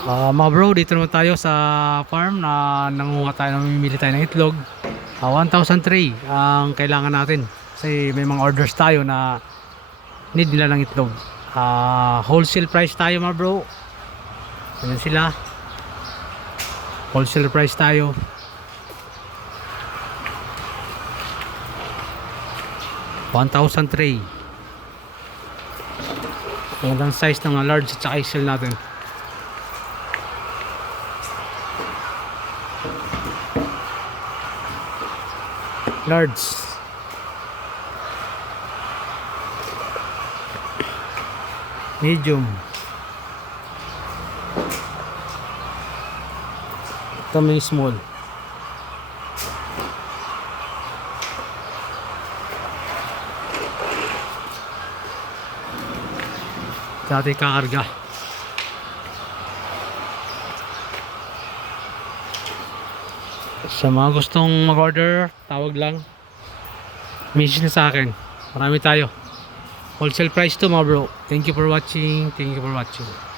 Mga bro, dito naman tayo sa farm na nangunguha tayo, namimili tayo ng itlog. 1,003 ang kailangan natin kasi may mga orders tayo na need nila ng itlog. Wholesale price tayo mga bro. Ayan sila. Wholesale price tayo. $1,003. Ayan ang size ng large at saka XL natin. Large, medium, ito may small. Dati kakarga. Sa mga gustong mag-order, tawag lang, message na sa akin. Marami tayo. Wholesale price to mga bro. Thank you for watching. Thank you for watching.